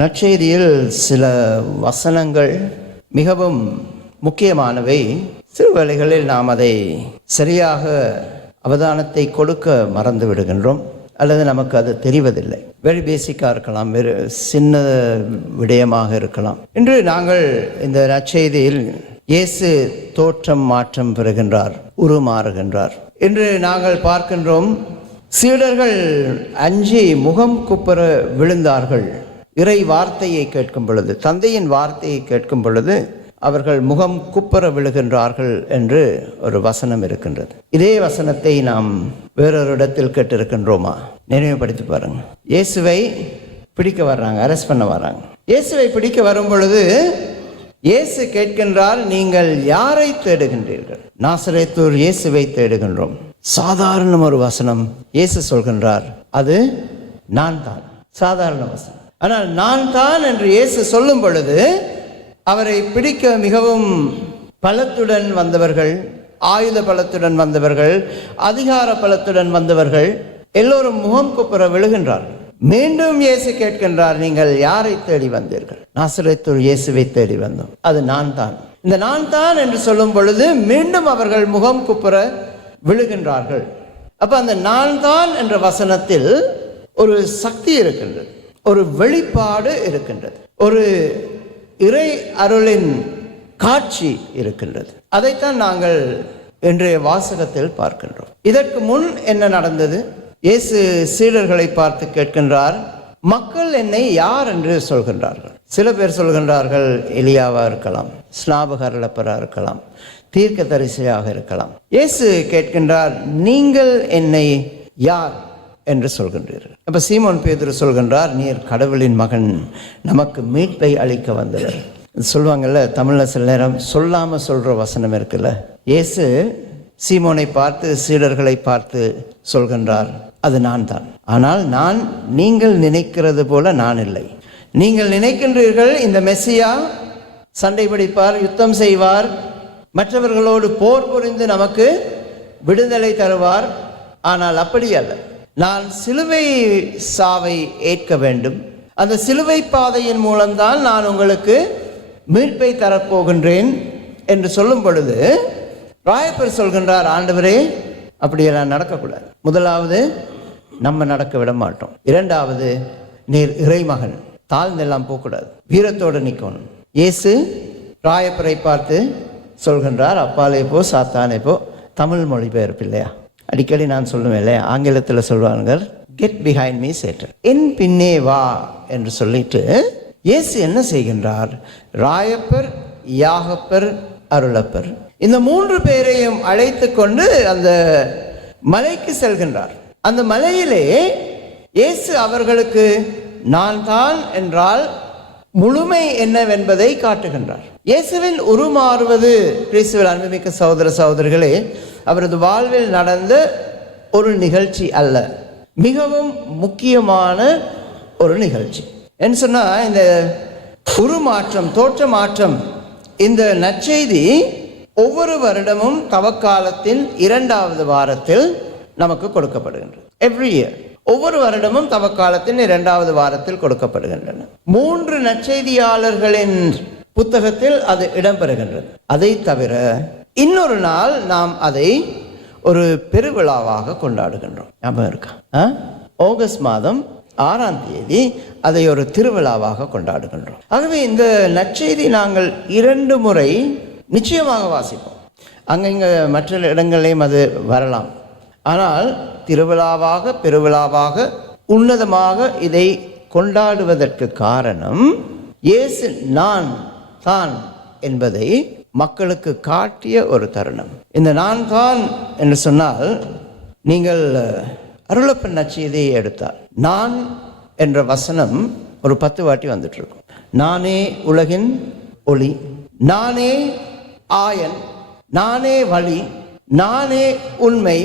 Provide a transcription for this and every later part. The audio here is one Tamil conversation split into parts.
நற்செய்தியில் சில வசனங்கள் மிகவும் முக்கியமானவை. சில வேளைகளில் நாம் அதை சரியாக அவதானத்தை கொடுக்க மறந்து விடுகின்றோம், அல்லது நமக்கு அது தெரிவதில்லை. வெரி பேசிக்காக இருக்கலாம், வெறு சின்ன விடயமாக இருக்கலாம். இன்று நாங்கள் இந்த நற்செய்தியில் இயேசு தோற்றம் மாற்றம் பெறுகின்றார், உருமாறுகின்றார். இன்று நாங்கள் பார்க்கின்றோம், சீடர்கள் அஞ்சி முகம் குப்புற விழுந்தார்கள். இறை வார்த்தையை கேட்கும் பொழுது, தந்தையின் வார்த்தையை கேட்கும் பொழுது அவர்கள் முகம் குப்புற விழுகின்றார்கள் என்று ஒரு வசனம் இருக்கின்றது. இதே வசனத்தை நாம் வேறொரு இடத்தில் கேட்டிருக்கின்றோமா? நினைவுபடுத்தி பாருங்க. இயேசுவை பிடிக்க வர்றாங்க, அரெஸ்ட் பண்ண வர்றாங்க. இயேசுவை பிடிக்க வரும் பொழுது இயேசு கேட்கின்றார், நீங்கள் யாரை தேடுகின்றீர்கள்? நாசரேத்தூர் இயேசுவை தேடுகின்றோம். சாதாரண ஒரு வசனம். இயேசு சொல்கின்றார், அது நான் தான். சாதாரண வசனம். ஆனால் நான் தான் என்று இயேசு சொல்லும் பொழுது அவரை பிடிக்க மிகவும் பலத்துடன் வந்தவர்கள், ஆயுத பலத்துடன் வந்தவர்கள், அதிகார பலத்துடன் வந்தவர்கள் எல்லோரும் முகம் குப்புற விழுகின்றார்கள். மீண்டும் இயேசு கேட்கின்றார், நீங்கள் யாரை தேடி வந்தீர்கள்? நாசரேத்தூர் இயேசுவை தேடி வந்தோம், அது நான் தான். இந்த நான் தான் என்று சொல்லும் பொழுது மீண்டும் அவர்கள் முகம் குப்புற விழுகின்றார்கள். அப்ப அந்த நான் தான் என்ற வசனத்தில் ஒரு சக்தி இருக்கின்றது, ஒரு வெளிப்பாடு இருக்கின்றது, ஒரு இறை அருளின் காட்சி இருக்கின்றது. அதைத்தான் நாங்கள் இன்றைய வாசகத்தில் பார்க்கின்றோம். இதற்கு முன் என்ன நடந்தது? இயேசு சீடர்களை பார்த்து கேட்கின்றார், மக்கள் என்னை யார் என்று சொல்கின்றார்கள்? சில பேர் சொல்கின்றார்கள், எலியாவா இருக்கலாம், ஸ்நாபகர்லப்பரா இருக்கலாம், தீர்க்க தரிசியாக இருக்கலாம். இயேசு கேட்கின்றார், நீங்கள் என்னை யார் என்று சொல்கின்றீர்கள்? அப்ப சீமோன் பேதுரு சொல்கின்றார், நீர் கடவுளின் மகன், நமக்கு மீட்பை அளிக்க வந்தவர். சொல்லுவாங்கல்ல, தமிழ்ல சில நேரம் சொல்லாம சொல்ற வசனம் இருக்குல்ல. இயேசு சீமோனை பார்த்து, சீடர்களை பார்த்து சொல்கின்றார், அது நான் தான். ஆனால் நான் நீங்கள் நினைக்கிறது போல நான் இல்லை. நீங்கள் நினைக்கின்றீர்கள் இந்த மெசியா சண்டை பிடிப்பார், யுத்தம் செய்வார், மற்றவர்களோடு போர் புரிந்து நமக்கு விடுதலை தருவார். ஆனால் அப்படி அல்ல. நான் சிலுவை சாவை ஏற்க வேண்டும், அந்த சிலுவை பாதையின் மூலம்தான் நான் உங்களுக்கு மீட்பை தரப்போகின்றேன் என்று சொல்லும் பொழுது ராயப்பர் சொல்கின்றார், ஆண்டவரே அப்படியெல்லாம் நடக்கக்கூடாது. முதலாவது, நம்ம நடக்க விட மாட்டோம். இரண்டாவது, நீர் இறைமகன், தாழ்ந்தெல்லாம் போகக்கூடாது, வீரத்தோடு நிற்கணும். இயேசு ராயப்பரை பார்த்து சொல்கின்றார், அப்பாலே போ சாத்தானே போ. தமிழ் மொழிபெயர்ப்பு இல்லையா? அடிக்கடி நான் சொல்லுவேன் இல்லையா, ஆங்கிலத்தில் சொல்லுவாங்க, கெட் பிஹைண்ட் மீ சேட்டன், என் பின்னே வா என்று சொல்லிட்டு இயேசு என்ன செய்கின்றார்? ராயப்பர், யாகப்பர், அருளப்பர், இந்த 3 பேரையும் அழைத்து கொண்டு அந்த மலைக்கு செல்கின்றார். அந்த மலையிலே இயேசு அவர்களுக்கு நான் தான் என்றால் முழுமை என்னவென்பதை காட்டுகின்றார். இயேசுவின் உருமாறுவது, கிறிஸ்துவில் அன்புமிக்க சகோதர சகோதரிகளே, அவரது வாழ்வில் நடந்த ஒரு நிகழ்ச்சி அல்ல, மிகவும் முக்கியமான ஒரு நிகழ்ச்சி. என்ன சொன்னா, இந்த உருமாற்றம், தோற்ற மாற்றம், இந்த நற்செய்தி ஒவ்வொரு வருடமும் தவக்காலத்தின் 2வது வாரத்தில் நமக்கு கொடுக்கப்படுகின்றது. எவ்ரி இயர், ஒவ்வொரு வருடமும் தவக்காலத்தின் 2வது வாரத்தில் கொடுக்கப்படுகின்றன. 3 நற்செய்தியாளர்களின் புத்தகத்தில் அது இடம்பெறுகின்றது. அதை தவிர இன்னொரு நாள் நாம் அதை ஒரு பெருவிழாவாக கொண்டாடுகின்றோம். ஞாபகம் இருக்கா? ஆகஸ்ட் மாதம் 6ஆம் தேதி அதை ஒரு திருவிழாவாக கொண்டாடுகின்றோம். ஆகவே இந்த நற்செய்தி நாங்கள் 2 முறை நிச்சயமாக வாசிப்போம். அங்கங்க மற்ற இடங்களையும் அது வரலாம். ஆனால் திருவிழாவாக, பெருவிழாவாக, உன்னதமாக இதை கொண்டாடுவதற்கு காரணம், இயேசு நான் தான் என்பதை மக்களுக்கு காட்டிய ஒரு தருணம். இந்த நான் தான் என்று சொன்னால், நீங்கள் அருளப்பன் நற்செய்தியை எடுத்தால் நான் என்ற வசனம் ஒரு 10 வாட்டி வந்துட்டு இருக்கும். நானே உலகின் ஒளி, நானே ஆயன், நானே வழி, நானே உண்மை,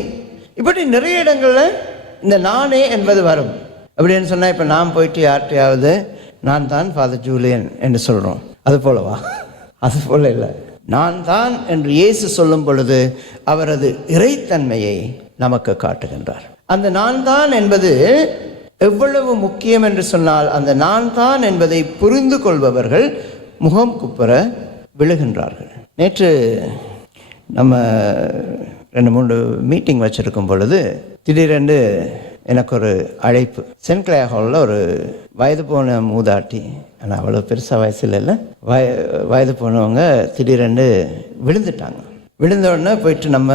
இப்படி நிறைய இடங்களில் இந்த நானே என்பது வரும். அப்படின்னு சொன்னால், இப்போ நான் போயிட்டு யார்கிட்டையாவது நான் தான் ஃபாதர் ஜூலியன் என்று சொல்கிறோம், அது போலவா? அது போல இல்லை. நான் தான் என்று இயேசு சொல்லும் பொழுது அவரது இறைத்தன்மையை நமக்கு காட்டுகின்றார். அந்த நான் தான் என்பது எவ்வளவு முக்கியம் என்று சொன்னால் அந்த நான் தான் என்பதை புரிந்து கொள்பவர்கள் முகம் குப்புற விழுகின்றார்கள். நேற்று நம்ம 2-3 மீட்டிங் வச்சுருக்கும் பொழுது திடீரென்று எனக்கு ஒரு அழைப்பு. சென்ட் கிளேர் ஹாலில் ஒரு வயது போன மூதாட்டி, ஆனால் அவ்வளோ பெருசாக வயசில் இல்லை, வயது போனவங்க திடீரென்று விழுந்துட்டாங்க. விழுந்த உடனே போயிட்டு நம்ம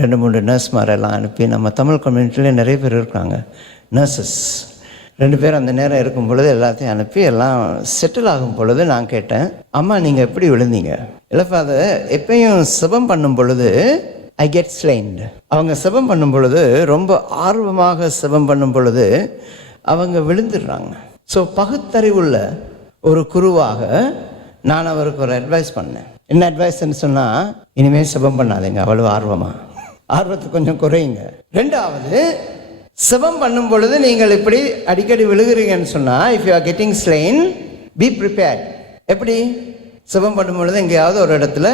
2-3 நர்ஸ்மாரெல்லாம் அனுப்பி, நம்ம தமிழ் கம்யூனிட்டியிலே நிறைய பேர் இருக்காங்க நர்சஸ், 2 பேர் அந்த நேரம் இருக்கும் பொழுது எல்லாத்தையும் அனுப்பி எல்லாம் செட்டில் ஆகும் பொழுது நான் கேட்டேன், அம்மா நீங்கள் எப்படி விழுந்தீங்க? இல்லை ஃபாதர், எப்பயும் சிவம் பண்ணும் பொழுது ஐ கெட் ஸ்லைன்டு. அவங்க சிவம் பண்ணும் பொழுது, ரொம்ப ஆர்வமாக சிவம் பண்ணும் பொழுது அவங்க விழுந்துடுறாங்க. ஸோ பகுத்தறிவுள்ள ஒரு குருவாக நான் அவருக்கு ஒரு அட்வைஸ் பண்ணேன். என்ன அட்வைஸ்ன்னு சொன்னால், இனிமேல் சிவம் பண்ணாதீங்க, அவ்வளோ ஆர்வத்தை கொஞ்சம் குறையுங்க. 2வது, சிவம் பண்ணும் பொழுது நீங்கள் இப்படி அடிக்கடி விழுகிறீங்கன்னு சொன்னால், if you are getting ஸ்லைன், be prepared. எப்படி? சிவம் பண்ணும் பொழுது எங்கேயாவது ஒரு இடத்துல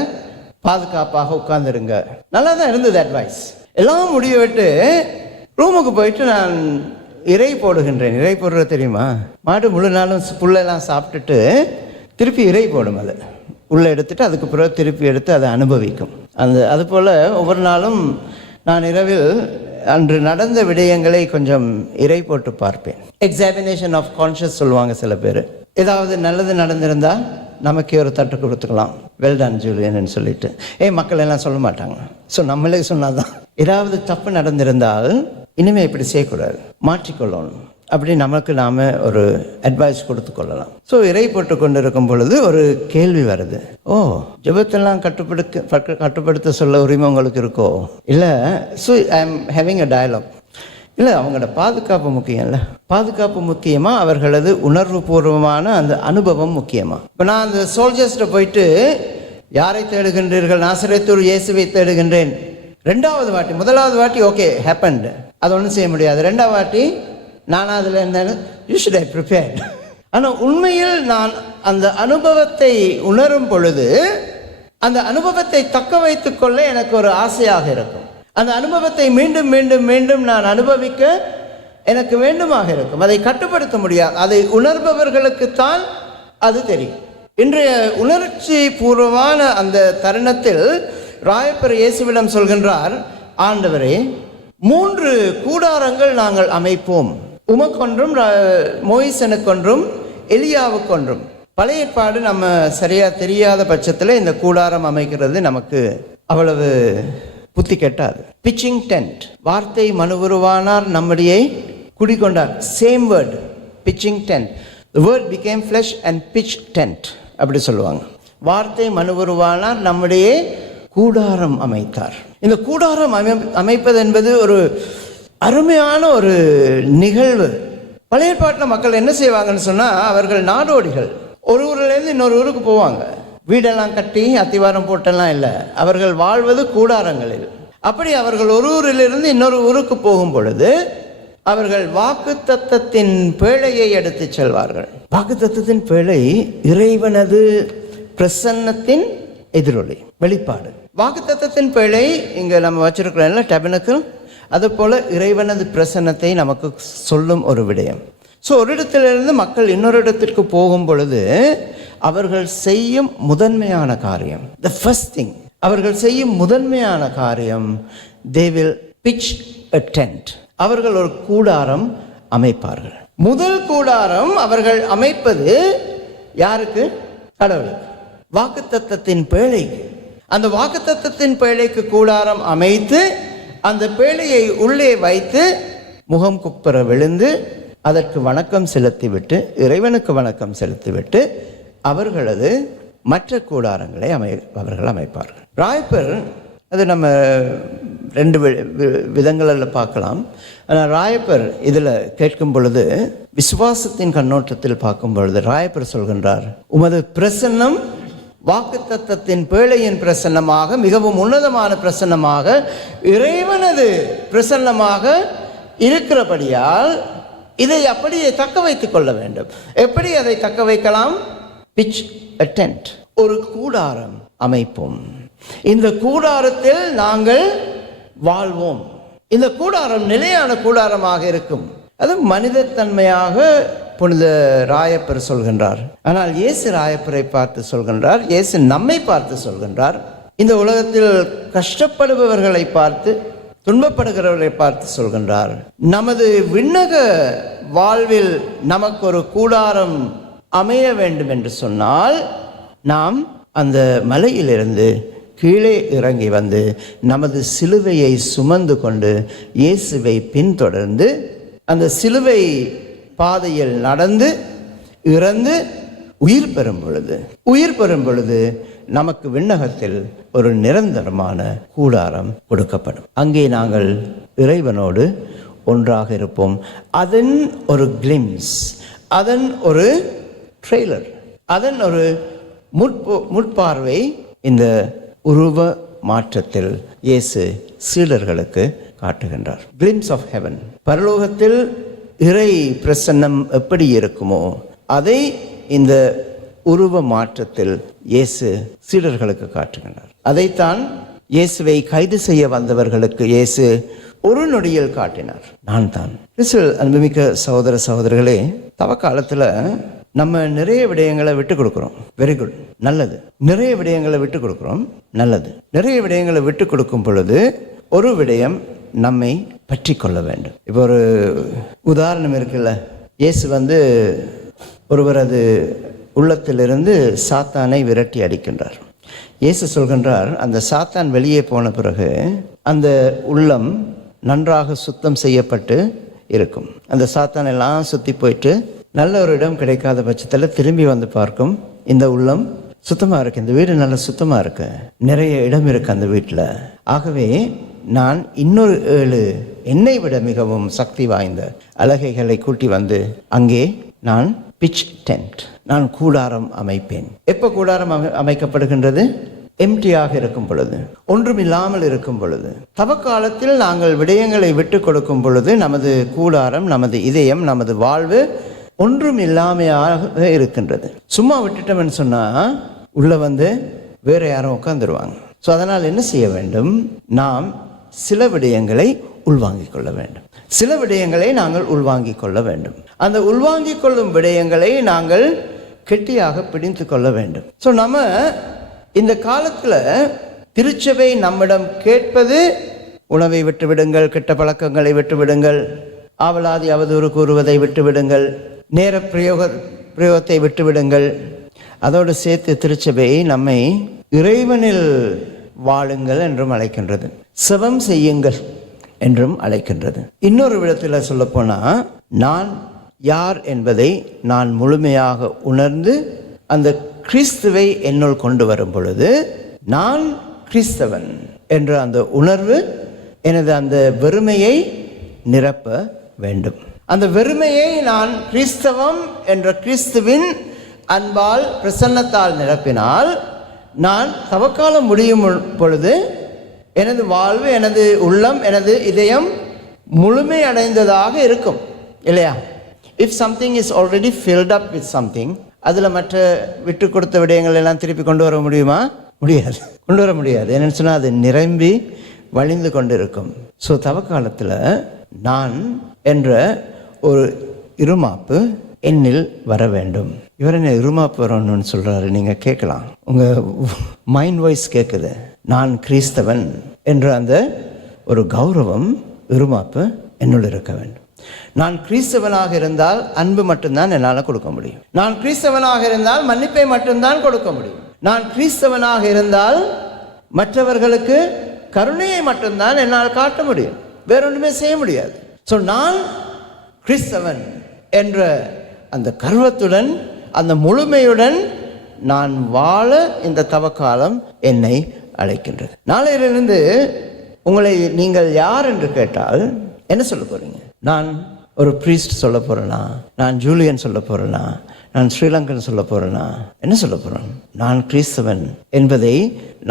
பாதுகாப்பாக உட்கார்ந்துருங்க. நல்லா தான் இருந்தது அட்வைஸ். எல்லாம் முடிய விட்டு ரூமுக்கு போயிட்டு நான் இறை போடுகின்றேன். இறை போடுறது தெரியுமா? மாடு முழு நாளும் புல்லெல்லாம் சாப்பிட்டுட்டு திருப்பி இறை போடும். அதை உள்ளே எடுத்துட்டு அதுக்கு பிறகு திருப்பி எடுத்து அதை அனுபவிக்கும். அதுபோல் ஒவ்வொரு நாளும் நான் இரவில் அன்று நடந்த விடயங்களை கொஞ்சம் இறை போட்டு பார்ப்பேன். எக்ஸாமினேஷன் ஆஃப் கான்ஷியஸ் சொல்லுவாங்க சில பேர். ஏதாவது நல்லது நடந்திருந்தால் நமக்கே ஒரு தட்டு கொடுத்துக்கலாம், வெல் டன் ஜூலியன்னு சொல்லிட்டு. மக்கள் எல்லாம் சொல்ல மாட்டாங்க. ஸோ நம்மளே சொன்னாதான். ஏதாவது தப்பு நடந்திருந்தால் இனிமேல் இப்படி செய்யக்கூடாது, மாற்றிக்கொள்ளணும், அப்படி நமக்கு நாம் ஒரு அட்வைஸ் கொடுத்து கொள்ளலாம். ஸோ இறை போட்டு கொண்டு இருக்கும் பொழுது ஒரு கேள்வி வருது. ஜெபத்தெல்லாம் கட்டுப்படுத்த சொல்ல உரிமை உங்களுக்கு இருக்கோ? இல்லை. So I am having a dialogue. இல்லை, அவங்களோட பாதுகாப்பு முக்கியம் இல்லை. பாதுகாப்பு முக்கியமாக அவர்களது உணர்வு பூர்வமான அந்த அனுபவம் முக்கியமாக. இப்போ நான் அந்த சோல்ஜர்ஸ்கிட்ட போயிட்டு, யாரை தேடுகின்றீர்கள்? நாசரேத்தூர் இயேசுவை தேடுகின்றேன். 2வது வாட்டி, 1வது வாட்டி ஓகே ஹேப்பன்டு, அது ஒன்றும் செய்ய முடியாது. 2வது வாட்டி நானும் அதில் இருந்தேன், யூ ஷுட் ஐ ப்ரிப்பேர்ட். ஆனால் உண்மையில் நான் அந்த அனுபவத்தை உணரும் பொழுது அந்த அனுபவத்தை தக்க வைத்துக் கொள்ள எனக்கு ஒரு ஆசையாக இருக்கும். அந்த அனுபவத்தை மீண்டும் மீண்டும் மீண்டும் நான் அனுபவிக்க எனக்கு வேண்டுமாக இருக்கும். அதை கட்டுப்படுத்த முடியாது. அதை உணர்பவர்களுக்குத்தான் அது தெரியும். இன்றைய உணர்ச்சி பூர்வமான அந்த தருணத்தில் ராயப்பர் இயேசுவிடம் சொல்கின்றார், ஆண்டவரே, 3 கூடாரங்கள் நாங்கள் அமைப்போம், உமக்கொன்றும், மோயிசனுக்கொன்றும், எலியாவுக்கொன்றும். பழைய ஏற்பாடு நம்ம சரியாக தெரியாத பட்சத்தில் இந்த கூடாரம் அமைக்கிறது நமக்கு அவ்வளவு புத்தி கெட்டாது. பிச்சிங் டென்ட், வார்த்தை மனுவுருவானார், நம்முடைய குடிக்கொண்டார். Same word, pitching tent. The word became flesh and pitch tent அப்படி சொல்லுவாங்க. வார்த்தை மனுவுருவானார், நம்முடைய கூடாரம் அமைத்தார். இந்த கூடாரம் அமைப்பது என்பது ஒரு அருமையான ஒரு நிகழ்வு. பழைய ஏற்பாட்டில் மக்கள் என்ன செய்வாங்கன்னு சொன்னால், அவர்கள் நாடோடிகள். ஒரு ஊர்லேருந்து இன்னொரு ஊருக்கு போவாங்க. வீடெல்லாம் கட்டி அத்திவாரம் போட்டெல்லாம் இல்லை, அவர்கள் வாழ்வது கூடாரங்களில். அப்படி அவர்கள் ஒரு ஊரிலிருந்து இன்னொரு ஊருக்கு போகும் பொழுது அவர்கள் வாக்குத்தத்தத்தின் பேழையை எடுத்து செல்வார்கள். வாக்குத்தத்தத்தின் பேழை இறைவனது பிரசன்னத்தின் எதிரொலி, வெளிப்பாடு. வாக்குத்தத்தத்தின் பேழை இங்கே நம்ம வச்சிருக்கிறோம்ல, டெபனக்கிள், அது போல இறைவனது பிரசன்னத்தை நமக்கு சொல்லும் ஒரு விடயம். ஸோ ஒரு இடத்திலிருந்து மக்கள் இன்னொரு இடத்திற்கு போகும் பொழுது அவர்கள் செய்யும் முதன்மையான காரியம், த ஃபர்ஸ்ட் திங், அவர்கள் செய்யும் முதன்மையான காரியம், they will pitch a tent. அவர்கள் ஒரு கூடாரம் அமைப்பார்கள். முதல் கூடாரம் அவர்கள் அமைப்பது யாருக்கு? கடவுளுக்கு, வாக்குத்தத்தத்தின் பேழைக்கு. அந்த வாக்குத்தத்தத்தின் பேழைக்கு கூடாரம் அமைத்து அந்த பேழையை உள்ளே வைத்து முகம் குப்புற விழுந்து அதற்கு வணக்கம் செலுத்திவிட்டு, இறைவனுக்கு வணக்கம் செலுத்திவிட்டு அவர்களது மற்ற கூடாரங்களை அவர்கள் அமைப்பார்கள். ராயப்பர், அது நம்ம 2 விதங்களில் பார்க்கலாம். ஆனால் ராயப்பர் இதில் கேட்கும் பொழுது, விசுவாசத்தின் கண்ணோட்டத்தில் பார்க்கும் பொழுது ராயப்பர் சொல்கின்றார், உமது பிரசன்னம் வாக்குத்தத்தத்தின் பேழையின் பிரசன்னமாக, மிகவும் உன்னதமான பிரசன்னமாக, இறைவனது பிரசன்னமாக இருக்கிறபடியால் இதை அப்படியே தக்க வைத்துக் கொள்ள வேண்டும். எப்படி அதை தக்க வைக்கலாம்? pitch a tent, ஒரு கூடாரம் அமைப்போம். இந்த கூடாரத்தில் நாங்கள் வாழ்வோம். இந்த கூடாரம் நிலையான கூடாரமாக இருக்கும். அது மனிதத்தன்மையாக புனித ராயப்பர் சொல்கின்றார். ஆனால் இயேசு ராயப்பரை பார்த்து சொல்கின்றார், இயேசு நம்மை பார்த்து சொல்கின்றார். இந்த உலகத்தில் கஷ்டப்படுபவர்களை பார்த்து, துன்பப்படுகிறவர்களை பார்த்து சொல்கின்றார், நமது விண்ணக வாழ்வில் நமக்கு ஒரு கூடாரம் அமைய வேண்டும் என்று சொன்னால் நாம் அந்த மலையிலிருந்து கீழே இறங்கி வந்து நமது சிலுவையை சுமந்து கொண்டு இயேசுவை பின்தொடர்ந்து அந்த சிலுவை பாதையில் நடந்து இறந்து உயிர் பெறும் பொழுது நமக்கு விண்ணகத்தில் ஒரு நிரந்தரமான கூடாரம் கொடுக்கப்படும். அங்கே நாங்கள் இறைவனோடு ஒன்றாக இருப்போம். அதன் ஒரு கிளிம்ஸ், அதன் ஒரு ட்ரெய்லர், அதன் ஒரு முற்பார்வை இந்த உருவ மாற்றத்தில் இயேசு சீடர்களுக்கு காட்டுகின்றார். கிளிம்ஸ் ஆஃப் ஹெவன், பரலோகத்தில் இறை பிரசன்னம் எப்படி இருக்குமோ அதை இந்த உருவ மாற்றத்தில் இயேசு சீடர்களுக்கு காட்டுகின்றார். அதைத்தான் இயேசுவை கைது செய்ய வந்தவர்களுக்கு இயேசு ஒரு நொடியில் காட்டினார். நான் தான். அன்புமிக்க சகோதர சகோதரர்களே, தவக்காலத்தில் நம்ம நிறைய விடயங்களை விட்டு கொடுக்குறோம். வெரி குட், நல்லது. நிறைய விடயங்களை விட்டு கொடுக்குறோம், நல்லது. நிறைய விடயங்களை விட்டு கொடுக்கும் பொழுது ஒரு விடயம் நம்மை பற்றி கொள்ள வேண்டும். இப்போ ஒரு உதாரணம் இருக்குல்ல, இயேசு ஒருவரது உள்ளத்திலிருந்து சாத்தானை விரட்டி அடிக்கின்றார். இயேசு சொல்கின்றார், அந்த சாத்தான் வெளியே போன பிறகு அந்த உள்ளம் நன்றாக சுத்தம் செய்யப்பட்டு இருக்கும். அந்த சாத்தான் எல்லாம் சுற்றி போயிட்டு நல்ல ஒரு இடம் கிடைக்காத பட்சத்தில் திரும்பி வந்து பார்க்கும், இந்த உள்ளம் சுத்தமாக இருக்குது, இந்த வீடு நல்லா சுத்தமாக இருக்கு, நிறைய இடம் இருக்குது அந்த வீட்டில். ஆகவே நான் இன்னொரு 7 என்னை விட மிகவும் சக்தி வாய்ந்த அலகைகளை கூட்டி வந்து அங்கே நான் பிட்ச் டென்ட், நான் கூடாரம் அமைப்பேன். எப்போ கூடாரம் அமைக்கப்படுகின்றது? எம்டியாக இருக்கும் பொழுது, ஒன்றுமில்லாமல் இருக்கும் பொழுது. தவக்காலத்தில் நாங்கள் விடயங்களை விட்டு கொடுக்கும் பொழுது நமது கூடாரம், நமது இதயம், நமது வாழ்வு ஒன்றும் இல்லாமையாக இருக்கின்றது. சும்மா விட்டுட்டோம்னு சொன்னால் உள்ள வேற யாரும் உட்காந்துருவாங்க. ஸோ அதனால் என்ன செய்ய வேண்டும்? நாம் சில விடயங்களை உள்வாங்கிக் கொள்ள வேண்டும். சில விடயங்களை நாங்கள் உள்வாங்கிக் கொள்ள வேண்டும். அந்த உள்வாங்கிக் கொள்ளும் விடயங்களை நாங்கள் கெட்டியாக பிடித்து கொள்ள வேண்டும். ஸோ நம்ம இந்த காலத்தில் திருச்சபை நம்மிடம் கேட்பது, உணவை விட்டுவிடுங்கள், கெட்ட பழக்கங்களை விட்டுவிடுங்கள், ஆவலாதி அவதூறு கூறுவதை விட்டுவிடுங்கள், நேர பிரயோகத்தை விட்டுவிடுங்கள். அதோடு சேர்த்து திருச்சபை நம்மை இறைவனில் வாழுங்கள் என்றும் அழைக்கின்றது, செபம் செய்யுங்கள் என்றும் அழைக்கின்றது. இன்னொரு விதத்தில் சொல்லப்போனால், நான் யார் என்பதை நான் முழுமையாக உணர்ந்து அந்த கிறிஸ்துவை என்னுள் கொண்டு வரும் பொழுது நான் கிறிஸ்தவன் என்ற அந்த உணர்வு எனது அந்த வெறுமையை நிரப்ப வேண்டும். அந்த வெறுமையை நான் கிறிஸ்தவம் என்ற கிறிஸ்துவின் அன்பால் பிரசன்னத்தால் நிரப்பினால், நான் தவக்காலம் முடியும் பொழுது எனது வாழ்வு, எனது உள்ளம், எனது இதயம் முழுமை அடைந்ததாக இருக்கும் இல்லையா? If something is already field up with something, அதில் மற்ற விட்டு கொடுத்த விடயங்கள் எல்லாம் திருப்பி கொண்டு வர முடியுமா? முடியாது, கொண்டு வர முடியாது. என்னென்னு சொன்னால் அது நிரம்பி வழிந்து கொண்டு இருக்கும். ஸோ தவக்காலத்தில் நான் என்ற ஒரு இருமாப்பு என்னில் வர வேண்டும். இவர் என்ன இருமாப்பு வரணும்னு சொல்கிறாரு? நீங்கள் கேட்கலாம், உங்கள் மைண்ட் வாய்ஸ் கேட்குது. நான் கிறிஸ்தவன் என்ற அந்த ஒரு கௌரவம், இருமாப்பு என்னுள் இருக்க வேண்டும். நான் கிறிஸ்தவனாக இருந்தால் அன்பு மட்டும்தான் என்னால் கொடுக்க முடியும். நான் கிறிஸ்தவனாக இருந்தால் மன்னிப்பை மட்டும்தான் கொடுக்க முடியும். நான் கிறிஸ்தவனாக இருந்தால் மற்றவர்களுக்கு கருணையை மட்டும்தான் என்னால் காட்ட முடியும், வேறொன்றுமே செய்ய முடியாது. ஸோ நான் கிறிஸ்தவன் என்ற அந்த கர்வத்துடன், அந்த முழுமையுடன் நான் வாழ இந்த தவக்காலம் என்னை அழைக்கின்றது. நாளையிலிருந்து உங்களை நீங்கள் யார் என்று கேட்டால் என்ன சொல்ல போகிறீங்க? நான் ஒரு ப்ரீஸ்ட் சொல்ல போகிறேனா? நான் ஜூலியன் சொல்ல போகிறேனா? நான் ஸ்ரீலங்கன் சொல்ல போகிறேனா? என்ன சொல்ல போகிறேன்? நான் கிறிஸ்தவன் என்பதை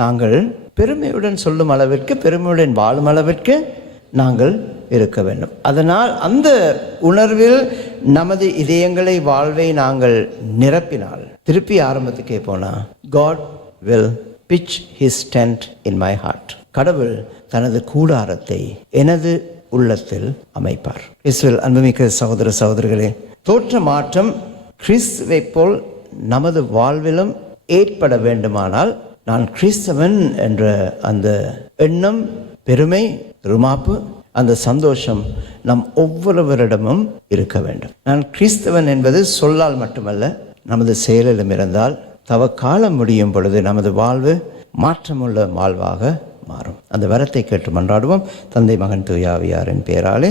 நாங்கள் பெருமையுடன் சொல்லும் அளவிற்கு, பெருமையுடன் வாழும் அளவிற்கு நாங்கள் இருக்க வேண்டும். அதனால் அந்த உணர்வில் நமது இதயங்களை, வாழ்வை நாங்கள் நிரப்பினால், திருப்பி ஆரம்பத்துக்கே போனால், God will pitch his tent in my heart. கடவுள் தனது கூடாரத்தை எனது உள்ளத்தில் அமைப்பார். கிறிஸ்துவில் அன்புமிக்க சகோதர சகோதரிகளே, தோற்ற மாற்றம் கிறிஸ்துவை போல் நமது வாழ்விலும் ஏற்பட வேண்டுமானால் நான் கிறிஸ்தவன் என்ற அந்த எண்ணம், பெருமை, இருமாப்பு, அந்த சந்தோஷம் நம் ஒவ்வொருவரிடமும் இருக்க வேண்டும். நான் கிறிஸ்தவன் என்பது சொல்லால் மட்டுமல்ல, நமது செயலிலும் இருந்தால் தவக்காலம் முடியும் பொழுது நமது வாழ்வு மாற்றமுள்ள வாழ்வாக மாறும். அந்த வரத்தை கேட்டு மன்றாடுவோம். தந்தை, மகன், தூய ஆவியாரின் பெயராலே.